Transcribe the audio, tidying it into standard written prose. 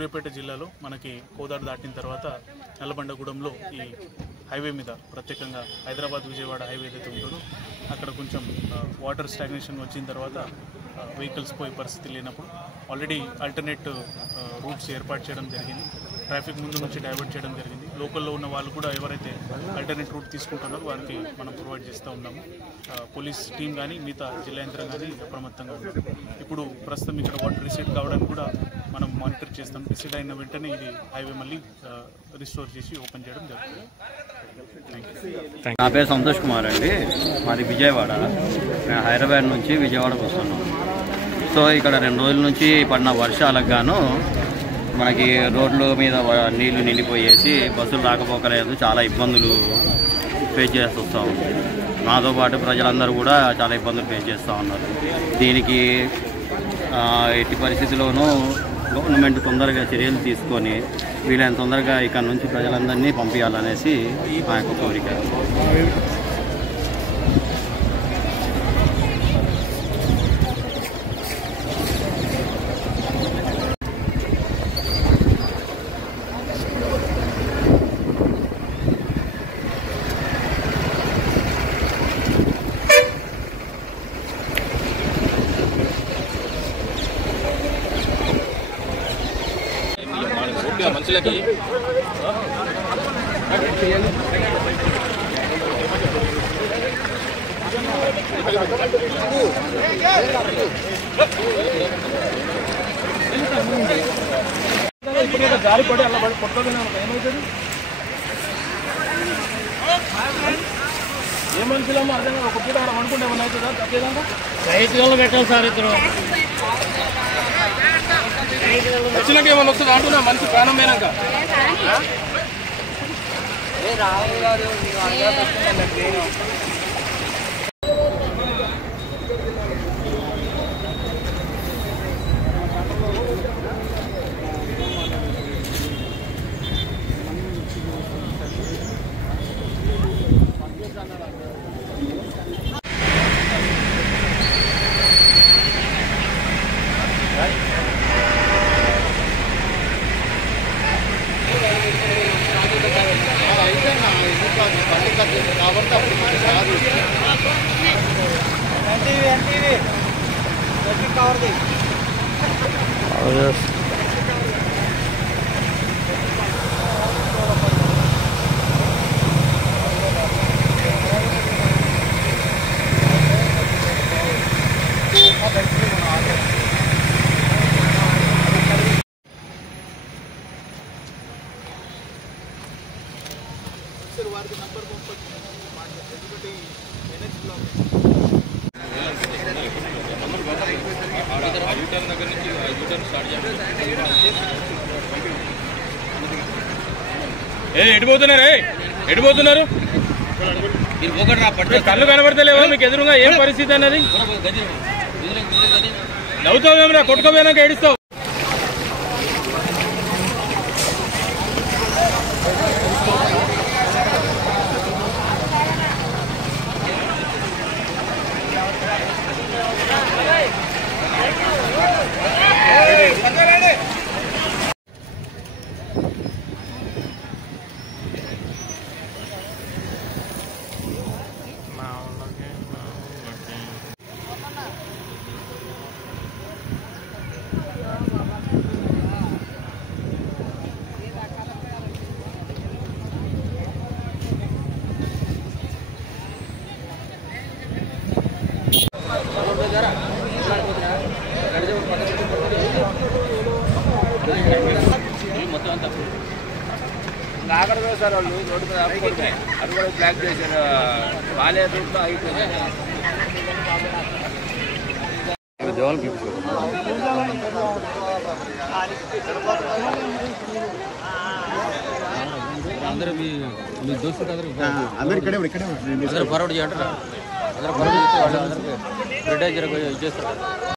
సూర్యాపేట జిల్లాలో మనకి కోదాడ దాటిన తర్వాత నల్లబండగూడెంలో ఈ హైవే మీద ప్రత్యేకంగా హైదరాబాద్ విజయవాడ హైవే ఏదైతే ఉంటుందో అక్కడ కొంచెం వాటర్ స్టాగ్నేషన్ వచ్చిన తర్వాత వెహికల్స్ పోయే పరిస్థితి లేనప్పుడు ఆల్రెడీ ఆల్టర్నేట్ రూట్స్ ఏర్పాటు చేయడం జరిగింది. ట్రాఫిక్ ముందు నుంచి డైవర్ట్ చేయడం జరిగింది. లోకల్లో ఉన్న వాళ్ళు కూడా ఎవరైతే ఆల్టర్నేట్ రూట్ తీసుకుంటున్నారో వారికి మనం ప్రొవైడ్ చేస్తూ ఉన్నాము. పోలీస్ టీం కానీ మిగతా జిల్లా యంత్రం కానీ అప్రమత్తంగా ఉన్నారు. ఇప్పుడు ప్రస్తుతం ఇక్కడ వాటర్ రిసీడ్ కావడానికి కూడా మనం మానిటర్ చేస్తాం. రిసీడ్ అయిన వెంటనే ఇది హైవే మళ్ళీ రిస్టోర్ చేసి ఓపెన్ చేయడం జరుగుతుంది. నా పేరు సంతోష్ కుమార్ అండి. మాది విజయవాడ. నేను హైదరాబాద్ నుంచి విజయవాడకు వస్తున్నాను. సో ఇక్కడ 2 రోజుల నుంచి పడిన వర్షాలకు గాను మనకి రోడ్ల మీద నీళ్లు నిండిపోయేసి బస్సులు రాకపోకలేదు, చాలా ఇబ్బందులు ఫేస్ చేస్తూ వస్తూ ఉంది. నాతో పాటు ప్రజలందరూ కూడా చాలా ఇబ్బందులు ఫేస్ చేస్తూ ఉన్నారు. దీనికి ఎట్టి పరిస్థితుల్లోనూ గవర్నమెంట్ తొందరగా చర్యలు తీసుకొని వీలైన తొందరగా ఇక్కడ నుంచి ప్రజలందరినీ పంపించాలనేసి మా యొక్క కోరిక. మనుషులకి జారి పడి అలా కొట్టదు ఏమవుతుంది? ఏ మనుషులమ్మా అర్థం ఒక పూట అనుకుంటే ఏమన్నా అవుతుందా? తప్పేదంతా రైతులు పెట్టాలి సార్. ఇద్దరు వచ్చినాక ఏమన్నా వస్తుంది అంటున్నా మనిషి ప్రాణం పోయినాక. రాహుల్ గారు వారికి నంబర్ ఎందుకంటే దగ్గర నుంచి యూటర్న్ స్టార్ట్ చేయాలి. ఎడిపోతున్నారు కళ్ళు కనబడతలేవా మీకు ఎదురుగా? ఏం పరిస్థితి అన్నది నవ్వుతావేమరా? కొట్టుకోపోయినాక ఏడుస్తావు. సార్ వాళ్ళు రోడ్డు మీద అది కూడా బ్లాక్ చేశారు. వాళ్ళే రూట్లో అయిపోయింది. అందరూ మీ దోస్తులు అందరూ ఇక్కడే ఫార్వర్డ్ చేయంటారా? అందరూ ఫార్వర్డ్ చేస్తే వాళ్ళు అందరికీ చేస్తారు.